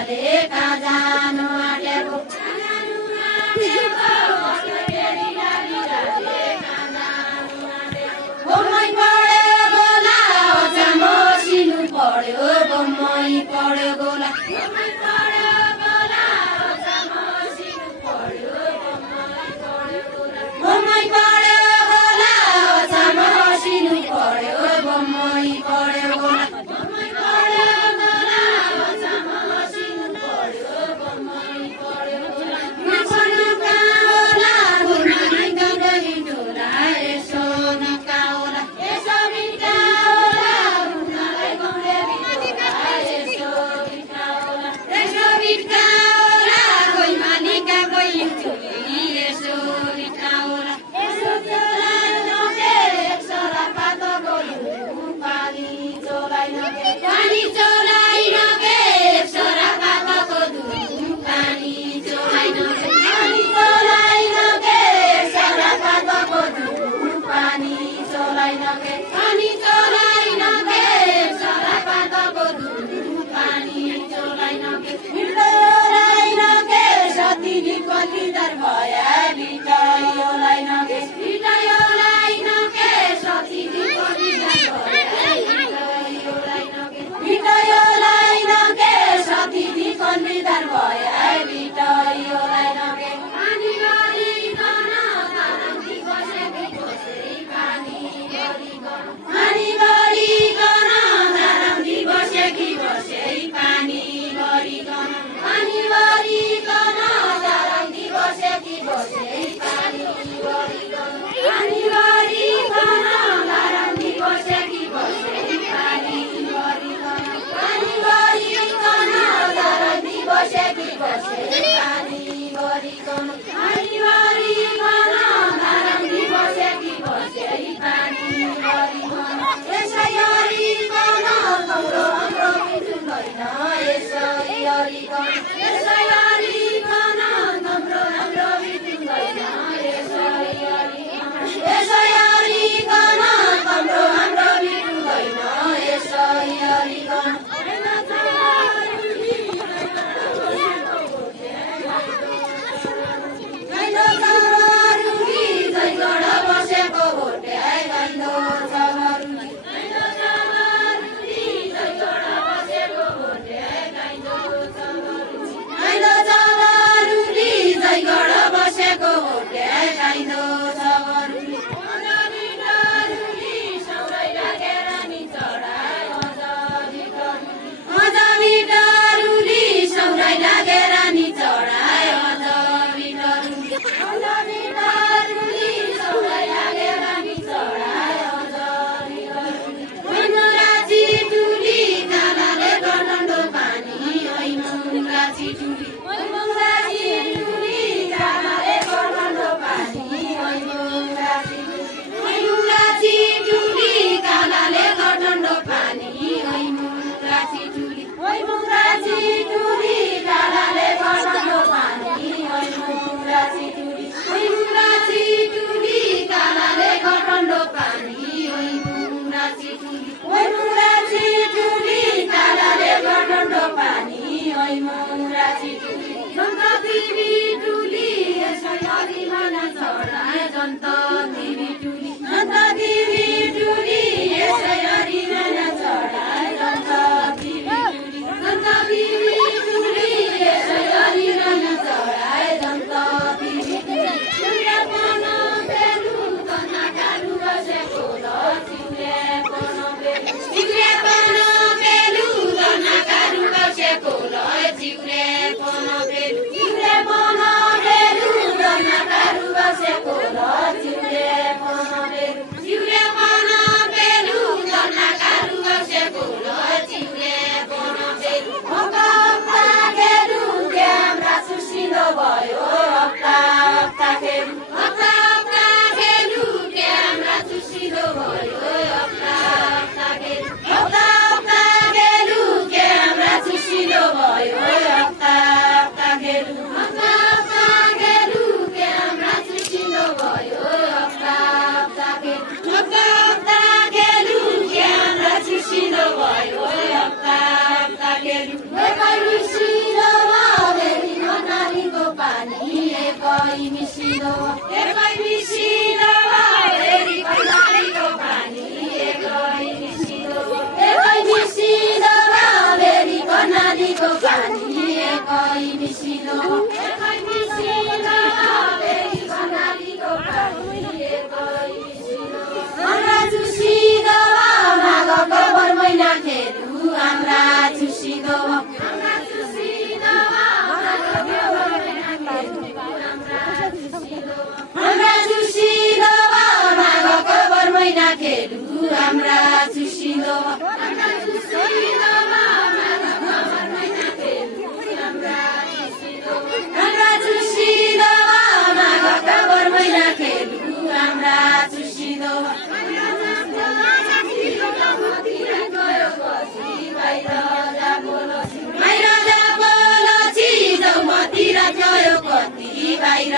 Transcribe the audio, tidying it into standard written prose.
केटाले कहाँ जानु आँटेको बोम्मै पढ्यो गोला मसिनु पढ्यो बोम्मै पढ्यो गोला बोम्मै पढ्यो गोला मसिनु पढ्यो बोम्मै पढ्यो गोला भयो मिसिलो एकै मिसिलो फेरि कर्णालीको पानी एकै मिसिलो एकै मिसिलो फेरि कर्णालीको पानी एकै मिसिलो एकै मिसिलो फेरि कर्णालीको पानी एकै मिसिलो हाम्रा चुसिलो माघ कबर महिना खेलु हाम्रा चुसिलो हाम्रा चुसिलो माघ कबर महिना खेलु हाम्रा चुसिलो माघ कबर महिना खेलु हाम्रा चुसिलो हाम्रा चुसिलो माघ कबर महिना खेलु हाम्रा चुसिलो हाम्रा चुसिलो माघ कबर महिना खेलु हाम्रा चुसिलो बाहिर जा बोलो छि जौमतिर गयो कति बाहिर